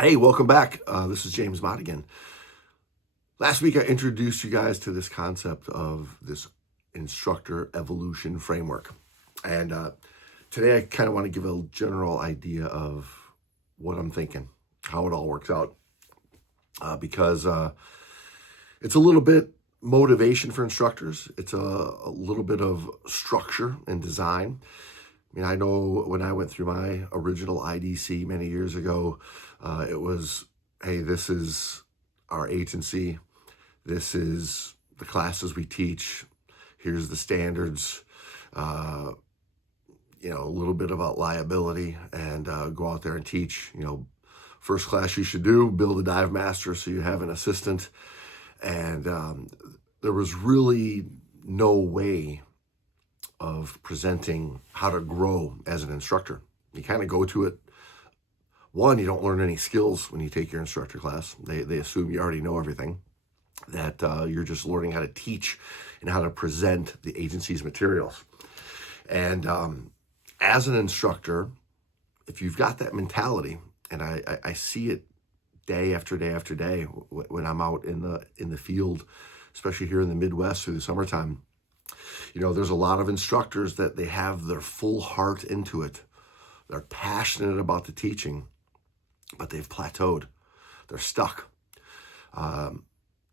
Hey, welcome back. This is James Mott again. Last week, I introduced you guys to this concept of this instructor evolution framework. And today, I kind of want to give a general idea of what I'm thinking, how it all works out, because it's a little bit motivation for instructors. It's a little bit of structure and design. I mean, I know when I went through my original IDC many years ago, it was, hey, this is our agency. This is the classes we teach. Here's the standards. A little bit about liability and go out there and teach. First class you should do, build a dive master so you have an assistant. And there was really no way of presenting how to grow as an instructor. You kind of go to it. One, you don't learn any skills when you take your instructor class. They assume you already know everything, that you're just learning how to teach and how to present the agency's materials. And as an instructor, if you've got that mentality, and I see it day after day after day when I'm out in the field, especially here in the Midwest through the summertime, there's a lot of instructors that they have their full heart into it. They're passionate about the teaching, but they've plateaued. They're stuck.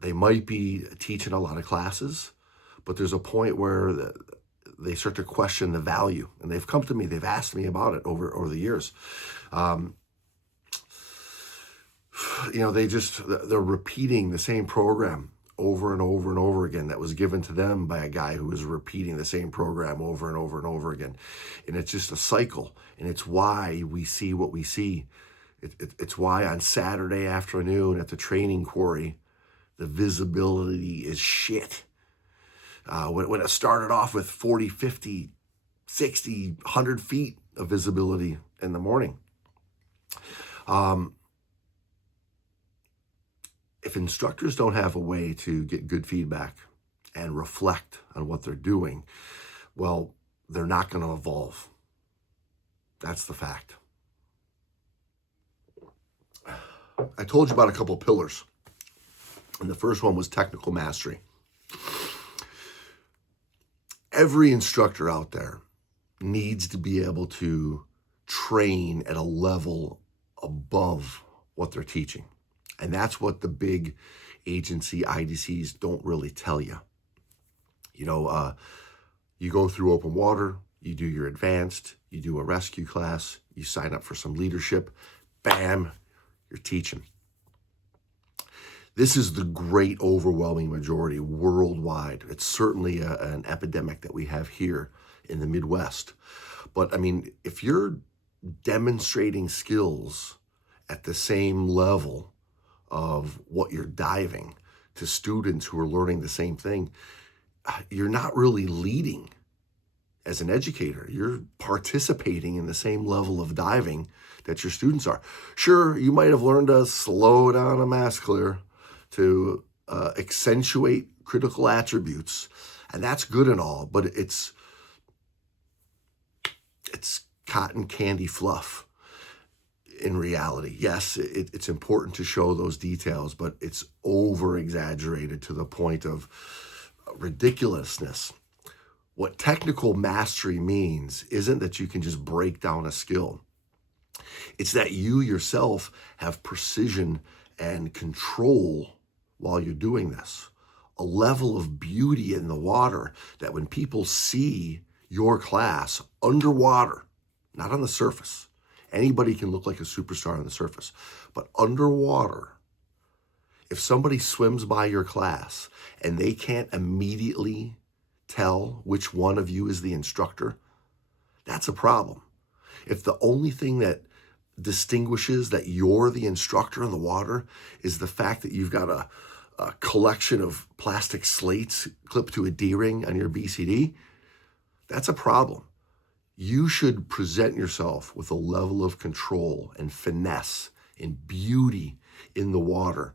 They might be teaching a lot of classes, but there's a point where they start to question the value. And they've come to me, they've asked me about it over the years. They're repeating the same program over and over and over again that was given to them by a guy who was repeating the same program over and over and over again. And it's just a cycle. And it's why we see what we see. It's why on Saturday afternoon at the training quarry, the visibility is shit. When it started off with 40, 50, 60, 100 feet of visibility in the morning. If instructors don't have a way to get good feedback and reflect on what they're doing, well, they're not going to evolve. That's the fact. I told you about a couple pillars, and the first one was technical mastery. Every instructor out there needs to be able to train at a level above what they're teaching. And that's what the big agency IDCs don't really tell you. You go through open water, you do your advanced, you do a rescue class, you sign up for some leadership, bam, you're teaching. This is the great overwhelming majority worldwide. It's certainly an epidemic that we have here in the Midwest. But I mean, if you're demonstrating skills at the same level of what you're diving to students who are learning the same thing, you're not really leading as an educator. You're participating in the same level of diving that your students are. Sure, you might have learned to slow down a mass clear, to accentuate critical attributes, and that's good and all, but it's cotton candy fluff. In reality, yes, it's important to show those details, but it's over-exaggerated to the point of ridiculousness. What technical mastery means isn't that you can just break down a skill. It's that you yourself have precision and control while you're doing this. A level of beauty in the water that when people see your class underwater, not on the surface, anybody can look like a superstar on the surface, but underwater, if somebody swims by your class and they can't immediately tell which one of you is the instructor, that's a problem. If the only thing that distinguishes that you're the instructor in the water is the fact that you've got a collection of plastic slates clipped to a D-ring on your BCD, that's a problem. You should present yourself with a level of control and finesse and beauty in the water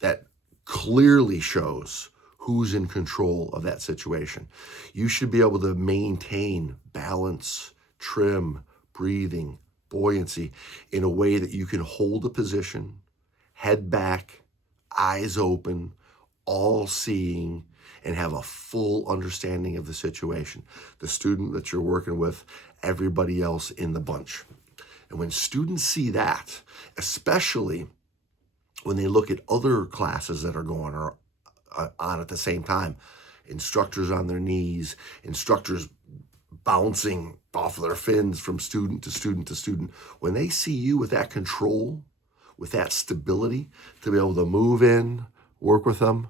that clearly shows who's in control of that situation. You should be able to maintain balance, trim, breathing, buoyancy in a way that you can hold a position, head back, eyes open, all seeing, and have a full understanding of the situation. The student that you're working with, everybody else in the bunch. And when students see that, especially when they look at other classes that are going on at the same time, instructors on their knees, instructors bouncing off of their fins from student to student to student, when they see you with that control, with that stability to be able to move in, work with them,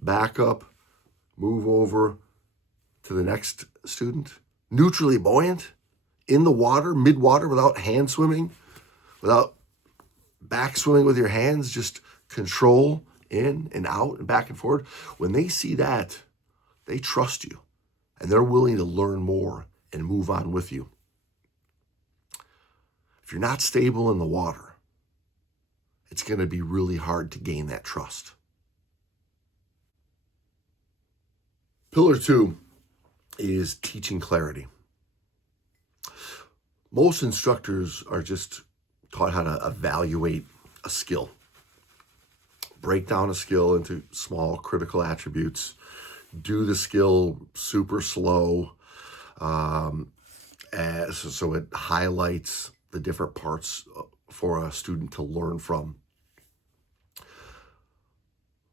back up, move over to the next student, neutrally buoyant, in the water, mid-water, without hand swimming, without back swimming with your hands, just control in and out and back and forward. When they see that, they trust you and they're willing to learn more and move on with you. If you're not stable in the water, it's going to be really hard to gain that trust. Pillar 2 is teaching clarity. Most instructors are just taught how to evaluate a skill, break down a skill into small critical attributes, do the skill super slow, so it highlights the different parts for a student to learn from.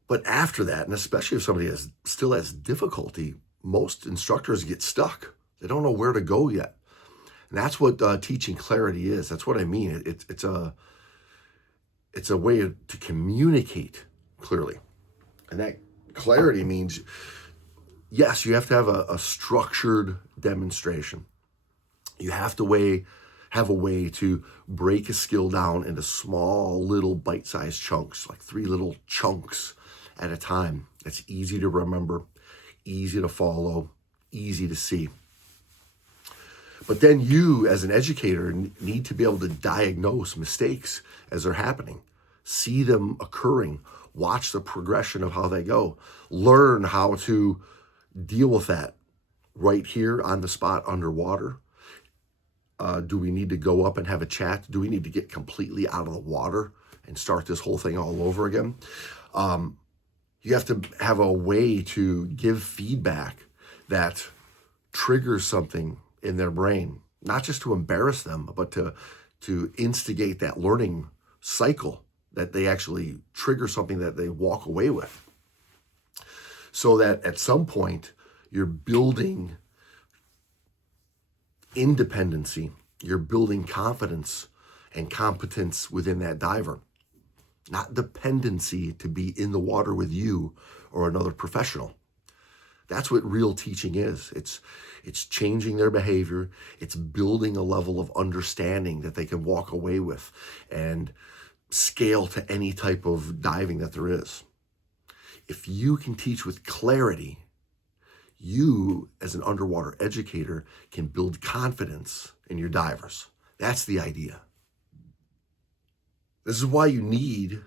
But after that, and especially if somebody still has difficulty, most instructors get stuck. They don't know where to go yet. And that's what teaching clarity is. That's what I mean. It's a way to communicate clearly. And that clarity means, yes, you have to have a structured demonstration. You have to have a way to break a skill down into small little bite-sized chunks, like 3 little chunks at a time. That's easy to remember, easy to follow, easy to see. But then you, as an educator, need to be able to diagnose mistakes as they're happening, see them occurring, watch the progression of how they go, learn how to deal with that right here on the spot underwater. Do we need to go up and have a chat? Do we need to get completely out of the water and start this whole thing all over again? You have to have a way to give feedback that triggers something in their brain, not just to embarrass them, but to instigate that learning cycle, that they actually trigger something that they walk away with. So that at some point you're building independency, you're building confidence and competence within that diver, not dependency to be in the water with you or another professional. That's what real teaching is. It's changing their behavior. It's building a level of understanding that they can walk away with and scale to any type of diving that there is. If you can teach with clarity, you, as an underwater educator, can build confidence in your divers. That's the idea. This is why you need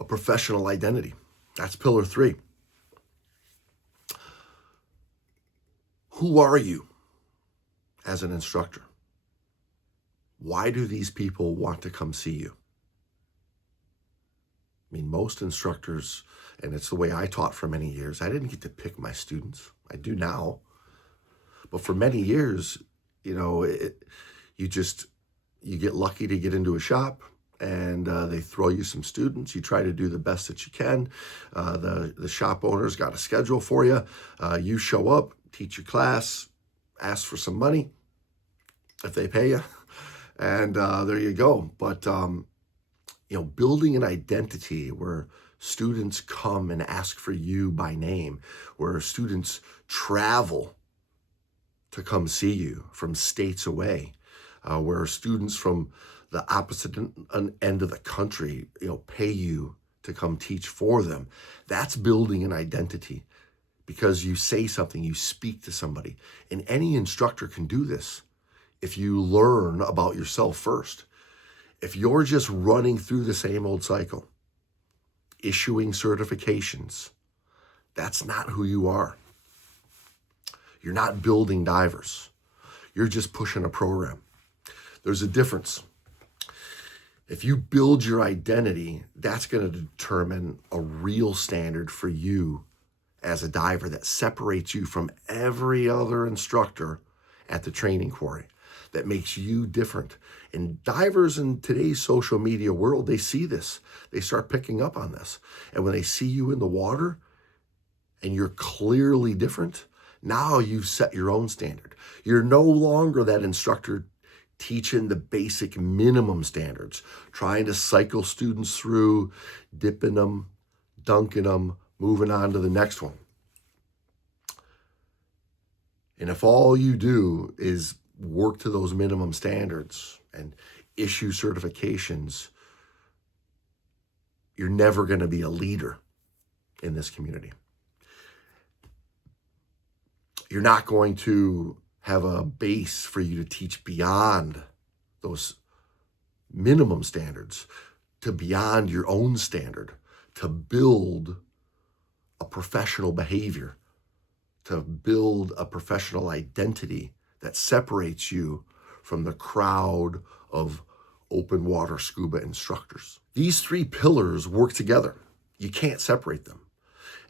a professional identity. That's pillar 3. Who are you as an instructor? Why do these people want to come see you? I mean, most instructors, and it's the way I taught for many years, I didn't get to pick my students. I do now. But for many years, you get lucky to get into a shop, and they throw you some students. You try to do the best that you can. The shop owner's got a schedule for you. You show up, teach your class, ask for some money if they pay you, and there you go. But building an identity where students come and ask for you by name, where students travel to come see you from states away, where students from the opposite end of the country, pay you to come teach for them. That's building an identity, because you say something, you speak to somebody. And any instructor can do this if you learn about yourself first. If you're just running through the same old cycle, issuing certifications, that's not who you are. You're not building divers. You're just pushing a program. There's a difference If you build your identity, that's going to determine a real standard for you as a diver that separates you from every other instructor at the training quarry, that makes you different. And divers in today's social media world, they see this. They start picking up on this. And when they see you in the water and you're clearly different, now you've set your own standard. You're no longer that instructor teaching the basic minimum standards, trying to cycle students through, dipping them, dunking them, moving on to the next one. And if all you do is work to those minimum standards and issue certifications, you're never going to be a leader in this community. You're not going to have a base for you to teach beyond those minimum standards, to beyond your own standard, to build a professional behavior, to build a professional identity that separates you from the crowd of open water scuba instructors. These three pillars work together. You can't separate them.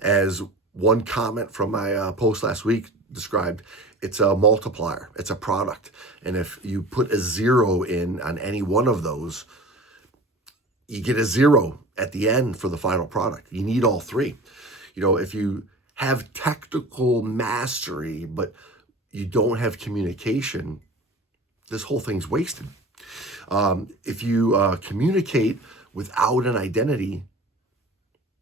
As one comment from my post last week described, it's a multiplier, it's a product. And if you put a 0 in on any one of those, you get a 0 at the end for the final product. You need all three. If you have technical mastery, but you don't have communication, this whole thing's wasted. If you communicate without an identity,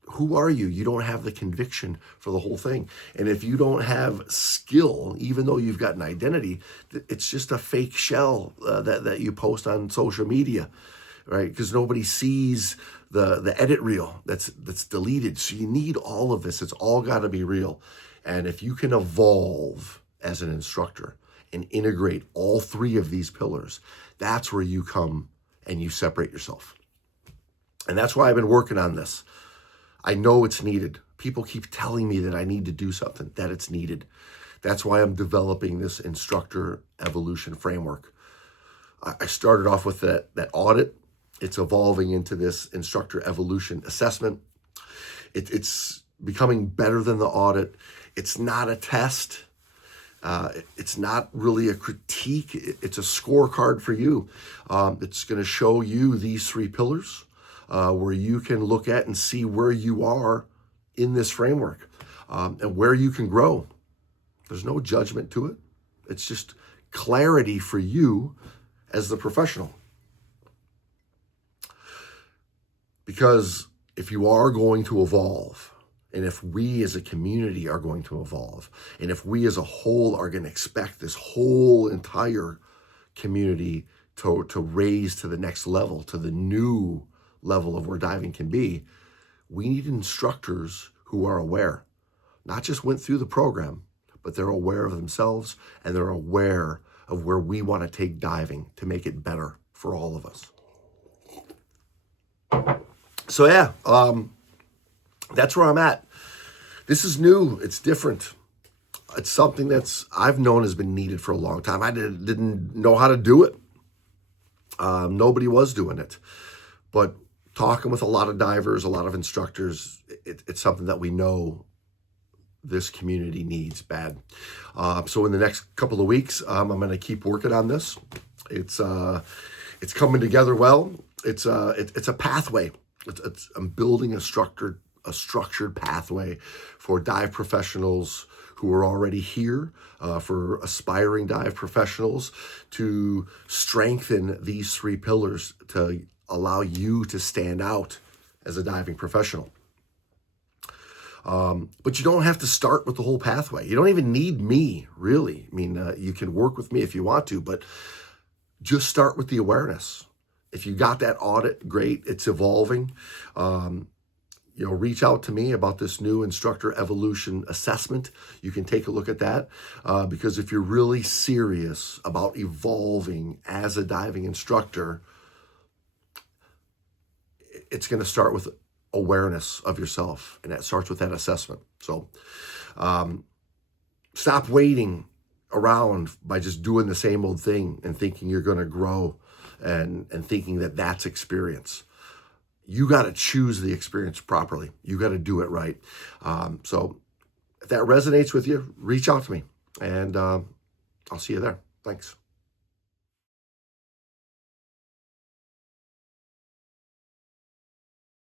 who are you? You don't have the conviction for the whole thing. And if you don't have skill, even though you've got an identity, it's just a fake shell that you post on social media, right? Because nobody sees the edit reel that's deleted. So you need all of this. It's all got to be real. And if you can evolve as an instructor and integrate all three of these pillars, that's where you come and you separate yourself. And that's why I've been working on this. I know it's needed. People keep telling me that I need to do something, that it's needed. That's why I'm developing this instructor evolution framework. I started off with that audit. It's evolving into this instructor evolution assessment. It's becoming better than the audit. It's not a test. It's not really a critique. It's a scorecard for you. It's going to show you these three pillars where you can look at and see where you are in this framework and where you can grow. There's no judgment to it. It's just clarity for you as the professional. Because if you are going to evolve, and if we as a community are going to evolve, and if we as a whole are going to expect this whole entire community to raise to the next level, to the new level of where diving can be, we need instructors who are aware, not just went through the program, but they're aware of themselves and they're aware of where we want to take diving to make it better for all of us. So yeah, that's where I'm at. This is new. It's different. It's something I've known has been needed for a long time. I didn't know how to do it. Nobody was doing it. But talking with a lot of divers, a lot of instructors, it's something that we know this community needs bad. So in the next couple of weeks, I'm going to keep working on this. It's coming together well. It's a pathway. I'm building a structured pathway for dive professionals who are already here, for aspiring dive professionals to strengthen these three pillars to allow you to stand out as a diving professional. But you don't have to start with the whole pathway. You don't even need me, really. I mean, you can work with me if you want to, but just start with the awareness. If you got that audit, great, it's evolving. Reach out to me about this new instructor evolution assessment. You can take a look at that because if you're really serious about evolving as a diving instructor, it's going to start with awareness of yourself, and that starts with that assessment. So stop waiting around by just doing the same old thing and thinking you're going to grow. and thinking that that's experience. You got to choose the experience properly. You got to do it right. So if that resonates with you, reach out to me, and I'll see you there. Thanks.